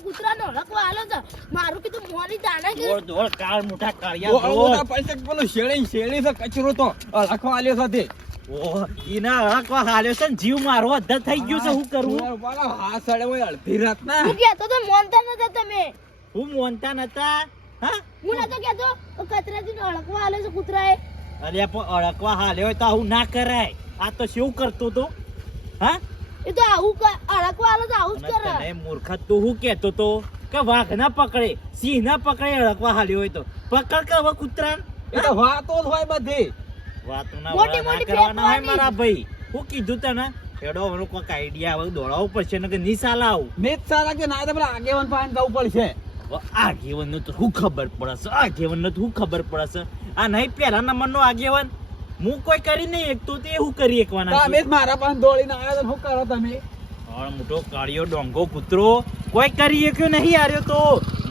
કૂતરાનો હળકવા આલો છે મારું કીધું મોની દાણા કે દોડ કાળ મોટા કાળિયા દોડ પૈસે પેલો શેળી છે કચરો તો રાખવા આલ્યો સાથે ઓ ઈના હળકવા હાલ્યો છે ને જીવ મારો અધર થઈ ગયો છે હું કરું હા સડે હોય અડધી રાત ના હું કહેતો તો મોનતા નતા તમે હું મોનતા નતા હા હું નતો કહેતો કચરાથી હળકવા આલે છે કૂતરાએ અરે પણ અળકવા હાલ્યો હોય તો આવું ના કરાય આ તો શું કરતો તો હા એ તો આવું હળકવા આલે તો આવું જ કરે તને મૂર્ખા તું હું કહેતો તો કે વાઘ ના પકડે સિંહ ના પકડે અળકવા હાલ્યો હોય તો પકડ કે હવે કૂતરા એ તો વાતો જ હોય બધી વાતોના મોટી ના મોટી કરવાના હોય ફેંકવાની. મારા ભાઈ હું કીધું તને હેડો હવે કોઈક આઈડિયા હવે દોડાવવું પડશે ને કે નિશાલ આવું મેચ સારા કે ના તો પેલા આગેવાન પાસે જવું પડશે આગેવન નું તો શું ખબર પડશે આગેવન નું તો શું ખબર પડશે આ નહીં પેલા નંબર નો આગેવન હું કોઈ કરી નહીં એક તો તે હું કરી એકવાના તમે જ મારા પાસે દોડીને આવ્યા તો શું કરો તમે મોટો કાળિયો ડોંગો કૂતરો કોઈ કરી એક્યો નહીં આર્યો તો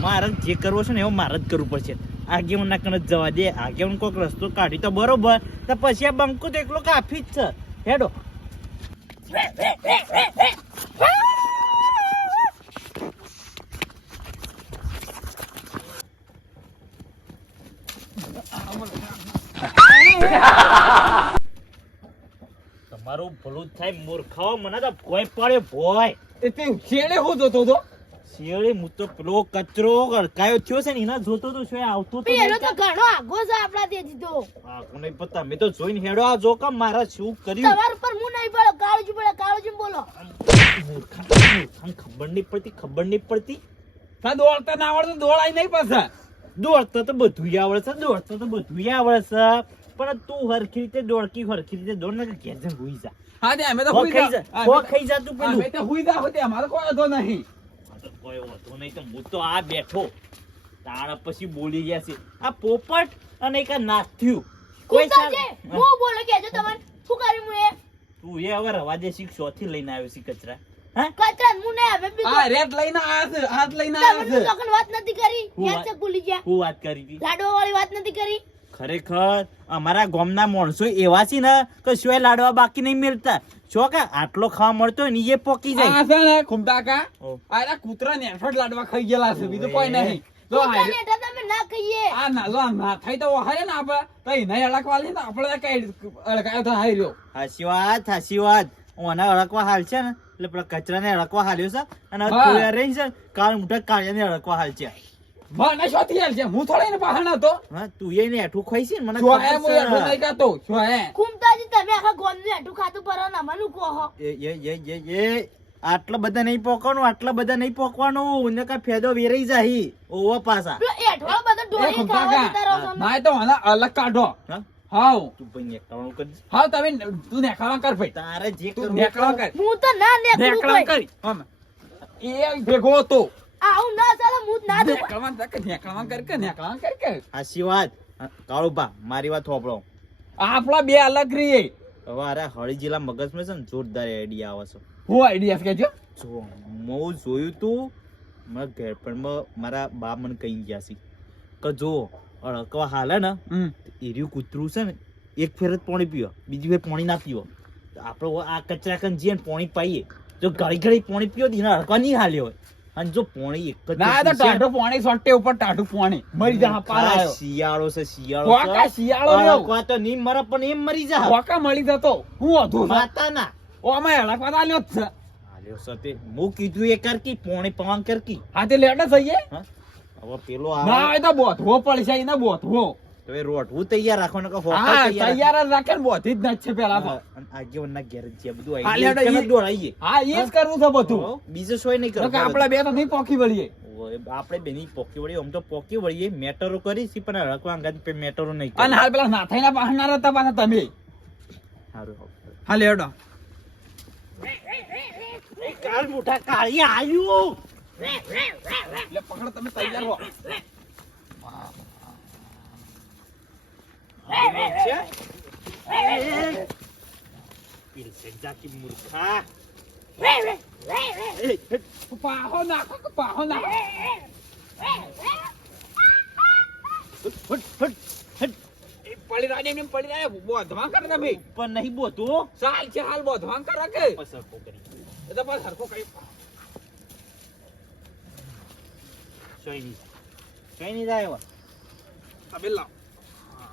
મારે જે કરવો છે ને એવો મારે જ કરવું પડશે આગેવન ના કણ જવા દે આગેવન કોઈક રસ્તો કાઢી તો બરોબર તો પછી આ બંકો તો એકલો કાફી જ છે હેડો તમારું ભલું થાય મૂર્ખાઓ મને તો ભોય પડે ભોય એ તે શેડે હું જોતો તો શિયાળી હું તો પેલો કચરો અડકાયો થયો છે ને એના જોતો તો શું આવતો તો પેલો તો ઘણો આગો છે આપડા તેથી તો હા કોને પતા મેં તો જોઈને હેડો આ જો કે મારા શું કર્યું તમાર ઉપર હું નહીં પડો કાળજી બોલો મૂર્ખાને ખબર નહીં પડતી તા દોડતા ના આવડતું દોડાય નહીં પાછા દોડતા તો બધું આવડે છે પણ તું હરખી રીતે દોડ ને ઘેર જઈને હુઈ જા હા તે અમે તો ખો હુઈ ખાઈ જા જા ખો ખાઈ જા તું પેલું અમે તો હુઈ જા હોતે અમારો કોઈ વાંધો નહીં આ તો કોઈ વાંધો નહીં તો હું તો આ બેઠો તારા પછી બોલી ગયા છે આ પોપટ અને એક આ નાથ્યું કોઈ કૂતરાજે હું બોલો કેજો તમારે શું કર્યું હું એ તું એ હવે રવા દે શીખ શોથી લઈને આવ્યો છે કચરા હા કચરા હું નહીં આવે બીજો આ રેત લઈને આયા છે હાથ લઈને તમને આયા છે લોકોને વાત નથી કરી હું યાદ વાત- છે ભૂલી ગયા હું વાત કરી હતી લાડવા વાળી વાત નથી કરી ખરેખર અમારા ગામના માણસો એવા છે ને કે શું લાડવા બાકી નહીં મળતા શું કે આટલો ખાવા મળતો હોય ને એ પોકી આ જાય છે ને ખુમટાકા ઓ. આ કૂતરા ને એફટ લાડવા ખાઈ ગયેલા છે બીજું કોઈ નહીં જો આ કૂતરાને એટલે તમે ના કહીએ આ ના જો ના થઈ તો હારે ને આપણે તો નહીં અડકવા લે ને આપણે કઈ અડકાયો તો હાઈ રહ્યો હાસી વાત ઓને અડકવા હાલ છે ને એટલે પેલા કચરાને અડકવા હાલ્યો છે અને હા. થોડી વાર રહીને છે ને કાળ મોટા કાળિયાને અડકવા હાલ છે મને શોથી હાલ છે હું થોડી ને બહાર નતો હા તું એને હેઠું ખાઈ છે ને મને શું હે ખબર હું છે. નહીં કાતો શું હે કુમતાજી તમે આખા ગોમનું હેઠું ખાતું પર અમારું કહો એ આટલા બધા નહીં પોકવાનું ને કા ફેદો વેરાઈ જાય ઓવા પાછા પેલો હેઠવાળો બધો એ ડોળી ખુમટાકા ખાવા જતા રહો છો અમે. ના તો મને અલગ કાઢો હા હાઉ તું ભાઈ એકટાણું કરજે. હાઉ તમે તું નેખાવા કર ભાઈ તારે જે તું કરવું નેખાવા કર. કર હું તો ના નેકળું નેકળવા કોઈ. કરી હમ એ ભેગો હતો આવું ના ચાલે હું જ ના દઉં. નેકળવા કર કે હાચી વાત કાળુભા મારી વાત હોપડો આપડા બે અલગ રહીએ હવે અરે હળી જિલ્લા મગજમાં છે ને જોરદાર આઈડિયા આવે છે હું આઈડિયા કેજો જો હું જોયું તું મારા ઘેરપણમાં મારા બા મને કહી ગયા છે કે જો અડકવા હાલે ને એર્યું કૂતરું છે ને એક ફેર જ પાણી પીવો બીજી ફેર પાણી ના પીવો તો આપણે આ કચરા કન જઈએ ને પાણી પાઈએ જો ઘડી પાણી પીવો તો એને અડકવા નહીં હાલ્યો હોય અને જો પાણી એક જ ના તો પીશે ને- ટાઢું પાણી સોટે ઉપર ટાઢું પાણી મરી જા પાર આ આવ્યો શિયાળો છે શિયાળો વાકા છે. શિયાળો રહ્યો. અડકવા તો નહીં મરે પણ એમ મરી જા વાકા મળી જતો હું હતું માતાના ઓ અમે હળકવા આલ્યો જ છે હાલ્યો સતે હું કીધું એ કરકી પાણી પવાન કરકી હા તે લેટ થઈએ હા હવે પેલો ના આવે હોય તો બોધવો પડશે એને બોધવો તો એ રોટવું તૈયાર રાખો ને કે હોકા હા તૈયાર તૈયાર જ રાખે ને બોધી જ નથી પેલા તો અને આગેવાનના ઘેર જ છે બધું હા, આઈ લેડો, જાય. ઈ- દોડાઈએ હા એ જ કરવું છે બધું હો, બીજું સોય નહીં તો કરવું. કે આપડા બે તો નહીં પોકી વળીએ આપણે બેની પોકી વળીએ આમ તો પોકી વળીએ મેટરો કરી છે પણ હળકવા અંગાત પે મેટરો નહીં અને હાલ પેલા નાથાઈના બહારના હતા પાછા તમે હારું હા લેડો કાલ મોટા કાળી આવ્યું એટલે પકડો તમે તૈયાર હો જાકી મૂર્ખા પાહો નાખો કે પાહો નાખો એ પડી રાડે એમને પડી રાડે બોધવા કર તમે પણ નહીં બોતું ચાલ છે હાલ બોધવા કર કે પસરકો કરી એ તો બસ હરખો કઈ કઈ નહીં જાય તમે લાવ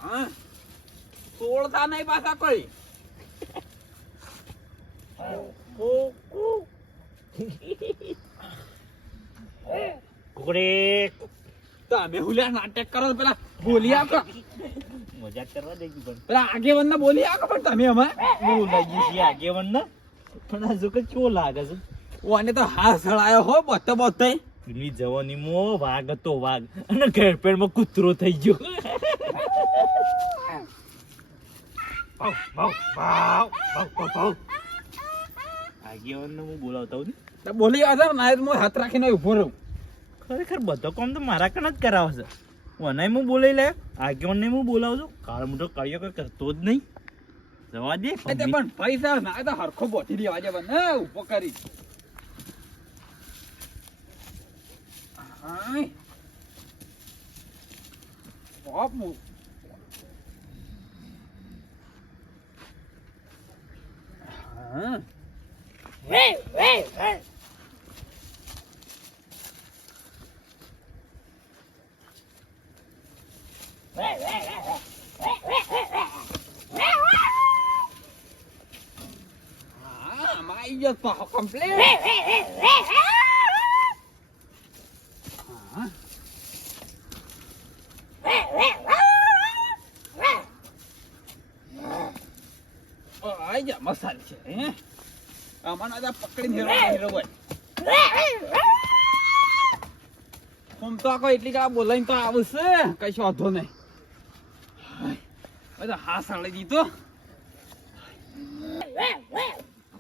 હા તોડતા નહીં પાછા કોઈ કુકડે તમે હુલ્યા નાટક કરો તો પેલા બોલી આપો મજાક કરવા દે પણ પેલા આગેવાન ને બોલી આપો પણ તમે અમે બહુ લાગી છે આગેવાન ને પણ આ જો કે ચો લાગે છે ઓને તો હાથ સળાયો હો બોતે બોતે પેલી જવાની મો વાઘ હતો વાઘ અને ઘેરપેડમાં કૂતરો થઈ ગયો આગેવાનને હું બોલાવતા હોઉં તો બોલી આવે ના હું હાથ રાખીને ઉભો રહું ખરેખર બધો કામ તો મારા કણ જ કરાવે છે વનાય હું બોલાવી લે આગેવાનને હું બોલાવું છું કાળ મોટો કાર્ય કોઈ કરતો જ નહીં જવા દે પણ પૈસા ના તો હરખો બોધી દેવા છે બને ઉભો કરી હાય બાપ મુ હા my just for complete ai giờ mất sạch sẽ mà nó ra પકડીને હેરો હોય હું તો કોઈ એટલી કા બોલાઈને તો આવશે કઈ વાંધો નહીં બધા હા સાળી દીધો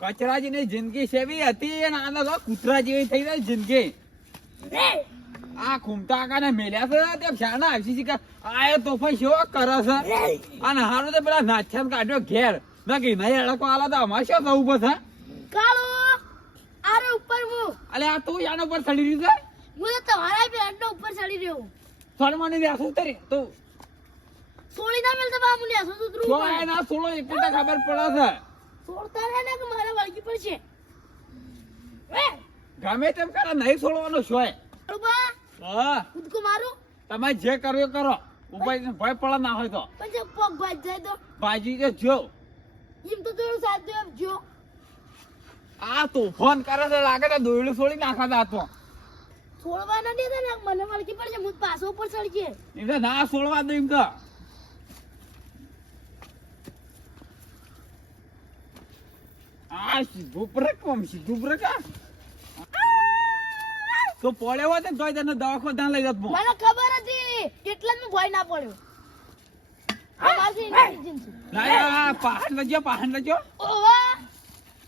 કચરાજીની જિંદગી સેવી હતી અને આના તો કૂતરા જેવી થઈ જાય જિંદગી આ ઘૂમતા કાને મેલ્યા છે તે શાના આવશી કે આયો તોફાન શો કરે છે અને હારું તો પેલા નાચ્યા કાઢ્યો ઘેર ના કે નહીં અડકો આલા તો અમાર શું થવું બસ હા કાળો આરે ઉપર હું અલે આ તું યાનો પર ચડી રહ્યું છે હું તો તમારા પેટનો ઉપર ચડી રહ્યો સણમાની દે શું તરી તું સોળી ના મેલતા બા મુને આસો સુતરું તો આ ના સોળો એકટા ખબર પડે છે સોળતા રહે ને કે મારે વળગી પડશે ગમે તેમ કરે નહીં છોડવાનો શોય બરોબર હા કૂદકો મારું તમે જે કર્યો કરો ઉપાય ભય પડે ના હોય તો પછી પગ ભાજ જાય તો બાજી જો જો એમ તો થોડું સાથ દે જો આ તોફાન કરે છે લાગે તો દોયડું છોડી નાખા તા તો છોડવા ના દેતા ને મને વળગી પડશે હું પાછો ઉપર ચડી છે એમ તો ના છોડવા દે એમ તો આ સીધું બ્રેક સીધું બ્રેક તો પડ્યો હોત ને તોય તને દવાખાને લઈ જત મને ખબર હતી કેટલા મેં ભય ના પડ્યો અમારથી ઇન્ટેલિજન્સ ના પહાડ લજો ઓવા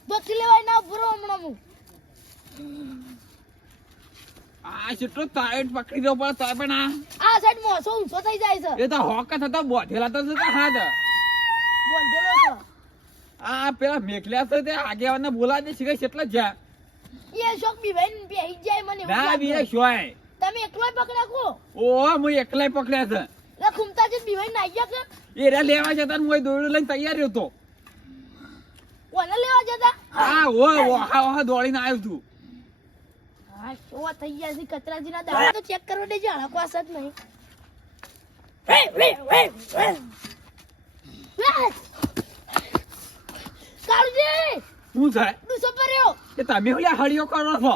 બકી લેવાય ના ભરો હમણાં હું આ કેટલો ટાઈટ પકડી દો પણ તોય પણ આ સાઈડ મોસો ઊંચો થઈ જાય છે એ તો હોકત હતા બોધેલા તો હાથ બોલજેલો છે આ પેલા મેઘલ્યા છે તે આગેવાને બોલા દે છે કેટલા જા એ શોક બી ભાઈ બેહી જાય મને એવું ના લાગે. બી શોય તમે એકલોય પકડ્યા કો ઓ હું એકલાય પકડ્યા છે લે ખુમતા જે બી ભાઈ નાઈ ગયા કે એ રે લેવા જતા હું દોડું લઈને તૈયાર હતો કોને લેવા જતા હા ઓ દોડીને આવ્યો તું હા કેવા થઈ ગયા છે કચરાજી ના દાડા તો ચેક કરવા દેજો હળકવાસ જ નહીં કાળજી શું થાય ડૂસો પડ્યો એ તમે ઓલા હળિયો કરો છો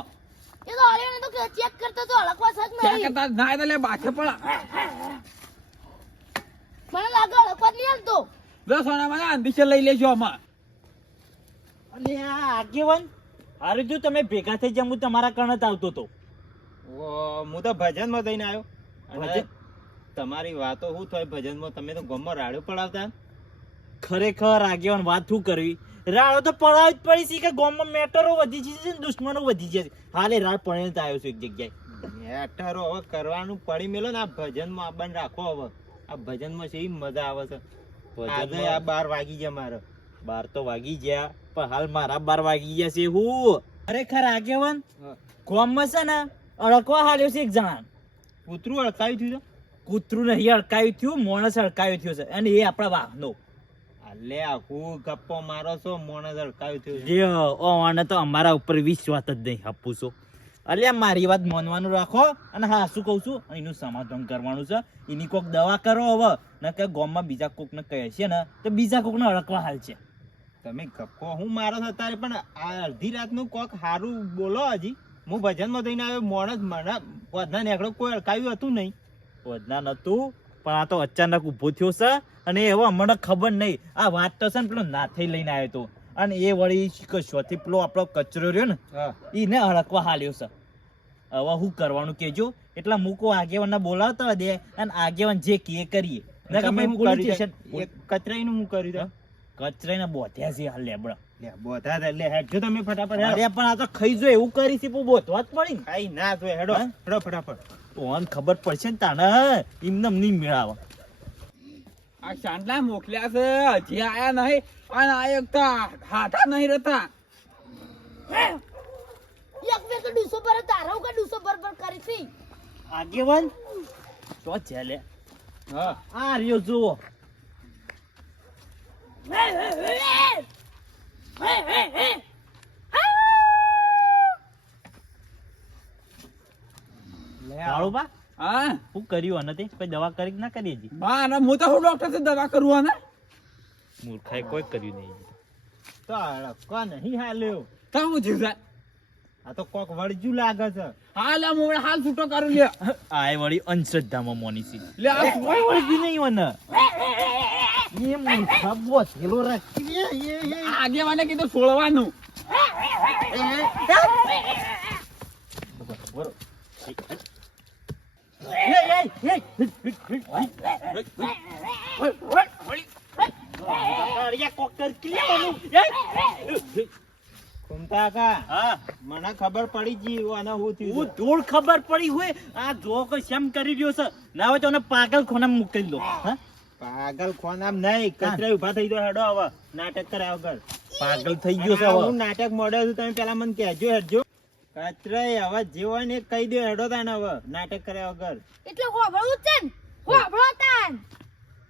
એ તો હળ્યો ને તો ચેક કરતો તો હળકવાસ જ ત્યાં નહીં કરતા ના એટલે બાથે પડા મને લાગે હળકવાસ નહીં હાલતો 10 સોનામાં અંદીશે લઈ લેજો આમાં અને આ આગેવાન હારું જો તમે ભેગા થઈ જાવ હું તમારા કણ જ આવતો તો હું તો ભજનમાં જઈને આવ્યો અને ભજન? તમારી વાતો શું થાય ભજનમાં તમે તો ગમમાં રાડ્યો પડાવતા ખરેખર આગેવાન વાત શું કરવી રાડો તો પડાવી જ પડી છે કે ગામમાં મેટરો વધી છે ને દુશ્મનો વધી છે હાલે રાડ પડે આવ્યો છું એક જગ્યાએ હેઠારો હવે કરવાનું પડી મેલો ને આ ભજનમાં આબાને રાખો હવે આ ભજનમાં છે મજા આવે છે આજે આ 12 વાગી ગયા મારે 12 તો વાગી ગયા પણ હાલ મારા 12 વાગી ગયા છે હું ખરેખર આગેવાન ગામમાં છે ને અડકવા હાલ્યો છે એક જણા કૂતરું અડકાવી થયું છે કૂતરું નહીં અડકાયું થયું માણસ અડકાયું થયું છે અને એ આપણા વાહનો અલે આખું ગપ્પો મારો છો મોણસ અડકાવી થયું છે જે ઓને તો અમારા ઉપર વિશ્વાસ જ નહીં આપું છો અલ્યા મારી વાત માનવાનું રાખો અને હા શું કહું છું એનું સમાધાન કરવાનું છે. એની કોક દવા કરો હવે ન કે ગામમાં બીજા કોકને કહે છે ને તો બીજા કોકને અડકવા હાલ છે. તમે ગપ્પો હું મારો છો તારે, પણ આ અડધી રાતનું કોક હારું બોલો. હજી હું ભજનમાં થઈને આવ્યો, માણસ મને વધના નેકળો કોઈ અડકાવ્યું હતું નહીં. વધના નતું પણ આ તો અચાનક ઊભો થયો છે અને એવો અમને ખબર નહીં. આ વાત તો છે ને પેલો નાથઈ લઈને આવ્યો હતો અને એ વળી કશોથી પેલો આપણો કચરો રહ્યો ને એને હડકવા હાલ્યો છે. હવે શું કરવાનું કેજો. એટલે મૂકો આગેવાનને બોલાવતા દે અને આગેવાન જે કે કરીએ. તમે હું કર્યું છે? એક કચરાઈનું હું કર્યું છે? કચરાઈને બોધ્યા છે હાલ લેબડા. લે બોધા તા, લે હેડજો તમે ફટાફટ હેડો. અરે પણ આ તો ખાઈ જો એવું કરી છે પણ બોધવા જ પડી ને. કાઈ ના તો હેડો હા? હેડો ફટાફટ. ઓન ખબર પડશે ને તાને એમને નહીં મેળાવે. આ શાંતલા મોકલ્યા છે હજી આયા નહીં અને આ એક તો હાથા નહીં રહેતા. એક બે કે ડૂસો પર તારો કે ડૂસો પર કરી હતી. આગેવાન તો છે લે. હા આ રહ્યો જુઓ. કાળુબા હા શું કર્યું અને તે કોઈ દવા કરી કે ના કરી હજી? બા અને હું તો હું ડોક્ટર થી દવા કરું ને મૂર્ખાઈ કોઈ કર્યું નહીં. તો અડકવા નહીં હાલ્યો. તો હું જીવ આ તો કોક વળજ્યું લાગે છે. હાલ આ મોડ હાલ છૂટો કરું લે આ વળી અંધશ્રદ્ધામાં મોની છે. લે આ કોઈ વળગી નહીં મને. એ મૂર્ખા બોધેલો રાખી. આગેવાને કીધું છોડવાનું. ઘૂમતા કા હા મને ખબર પડી ગઈ અને હું થયું હું છે. ધૂળ ખબર પડી હોય. આ જો કોઈ શેમ કરી રહ્યો છે ના હોય તો એને પાગલ ખોનામાં મૂકી દો. હા પાગલ ખોન આમ નહીં, કચરા ઉભા થઈ ગયો. હેડો હવે નાટક કર્યા વગર. પાગલ થઈ ગયો છે આ હવે. હું નાટક મોડે છું, તમે પેલા મને કહેજો. હેડજો કચરાય હવે જે હોય ને એ કહી દો. હેડો તાને હવે નાટક કર્યા વગર. એટલે હોબળું છે ને હોબળો તાન.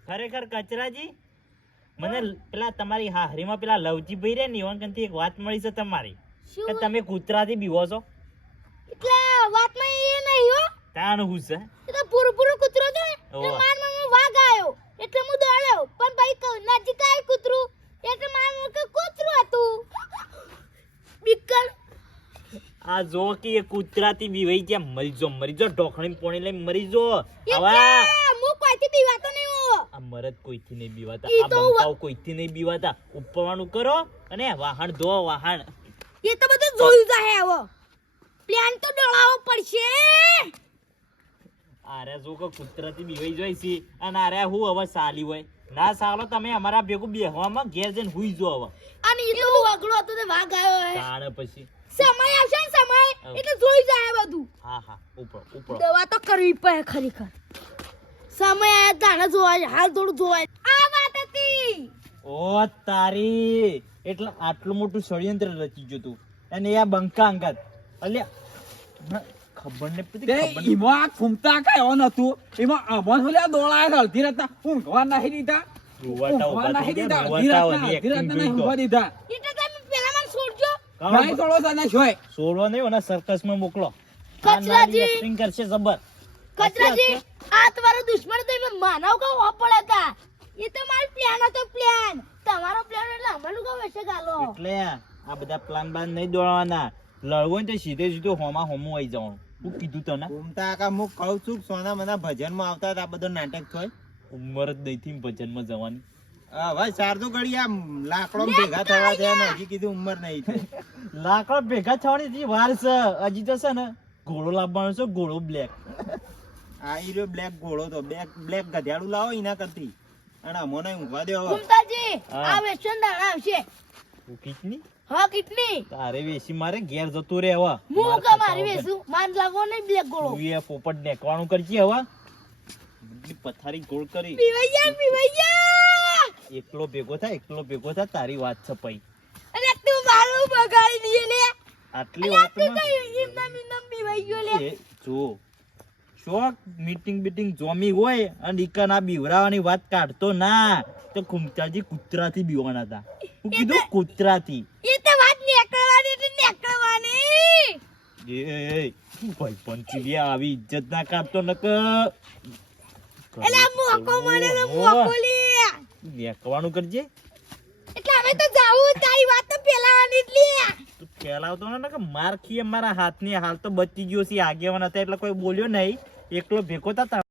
ખરેખર કચરાજી મને પેલા તમારી હાહરીમાં પેલા લવજી ભાઈ રે ને એવા કંઈથી એક વાત મળી છે તમારી શું? કે તમે કૂતરાથી બીવો છો. એટલે વાતમાં એ નહીં હો. તાણ હું છે એ તો પૂરું કૂતરો છે ને એટલે ઓવા. માર મમ્મી વાઘ આવ્યો એટલે હું દોડ્યો પણ ભાઈ નજીક આવ્યું કૂતરું એટલે માર મમ્મી કે કૂતરું હતું. બિકલ આ જો કે એ કૂતરાથી બીવાઈ ગયા. મરી જો ઢોકણી પોણી લઈને મરી જો. હવે હું કોઈથી બીવાતો નહીં હું. આ મરદ કોઈથી નહીં બીવાતા. ઈ આ તો બંકાઓ કોઈથી નહીં બીવાતા. ઉપરવાનું કરો અને વાહણ ધો વાહણ. એ તો બધું જોયું જાહે હવે. પ્લાન તો ડળાવો પડશે. આરે જો કે કૂતરાથી બીવાઈ જાય છે અને આરે હું હવે સાલી હોય ના સાલો તમે અમારા ભેગું બેહવામાં ઘેર જઈને હુઈ જો હવે. અને એ તો વગડો હતો તે વાઘ આવ્યો હે. તાણે પછી સમય આવશે ને સમય એટલે જોઈ જાય બધું. હા ઉપર દવા તો કરવી પડે ખરેખર. સમય આયા તાણે જોવાય હાલ થોડું જોવાય. આ વાત હતી. ઓ તારી એટલે આટલું મોટું ષડયંત્ર રચી ગયું તું અને આ બંકા અંગાત અલ્યા ખબર ને પડી તે ખબર નહીં. એમાં ઘૂમતા કયો નતું એમાં અમન હોલ્યા દોડાયા અડધી રાતના ઊંઘવા નહીં દીધા. રૂવાટા ઊંઘવા ઊભા નહીં થઈ દીધા ગયા, અડધી રૂવાટા રાતના વાળી અડધી રાતના acting નહીં જોઈ તો. ઊંઘવા દીધા. એટલે તમે પેલા મને છોડજો. નહીં થોડો તને જોય છોડવા નહીં અને સર્કસમાં મોકલો. કચરાજી. એક્ટિંગ કરશે જબર. કચરાજી આ તમારો દુશ્મન તો એમાં માનવ કા વાપડ હતા. એ તો મારો પ્લાન હતો પ્લાન. તમારો પ્લાન એટલે અમારું કા વેશે ગાલો. એટલે આ બધા પ્લાન બાન નહીં દોડવાના. લડવો ને તો સીધે હોમાં હોમું આવી જવાનું. હું કીધું તને ઘૂમતા કા હું કહું છું કે સોના મને ભજનમાં આવતા હતા. આ બધો નાટક થાય. ઉંમર જ નહીં થી ભજનમાં જવાની. હવે ચારસો ઘડી આ લાકડો ભેગા થવા છે ને હજી કીધું ઉંમર નહીં થઈ. લાકડા ભેગા થવાની હજી વાર છે. હજી તો છે ને ઘોડો લાવવાનો છે. ઘોડો બ્લેક. આ ઈ રહ્યો બ્લેક ઘોડો તો બ્લેક ગધેડું લાવો એના કરતી. અને અમોને ઊંઘવા દો હવે. ઘૂમતાજી હા. આ વેશન દાણા આવશે. તું કીધની હા કેટલી તારે વેસી મારે ઘેર જતું રે હવે. હું કા મારી વેસું માન લાગો નહીં બ્લેક ગોળો. તું એ પોપટ નેકવાનું કરજે હવે. બધી પથારી ગોળ કરી. પીવૈયા એકલો ભેગો થાય તારી વાત છે પઈ. અરે તું મારું બગાડી દીએ લે. આટલી અરે તું વાતમાં તો ઇન્દમ પીવાઈ ગયો લે. એ જો શોક મીટિંગ જોમી હોય અને ઈકન આ બીવરાવાની વાત કાઢતો ના તો કુમતાજી કૂતરાથી બીવાના હતા. હું કીધું કૂતરાથી. એ તો વાત નીકળવાની એટલે નીકળવાની. એ ભાઈ પંચી આવી ઇજ્જત ના કાઢતો નક એટલે આ મોકો મળે તો મોકો લે દેખવાનું કરજે એટલે અમે તો જાવું તારી વાત તો પેલાવાની જ લે તું પેલાવતો ને કે માર ખીએ મારા હાથની હાલ તો બચી ગયો છે આગેવાન હતા એટલે કોઈ બોલ્યો નહીં એકલો ભેગો થતા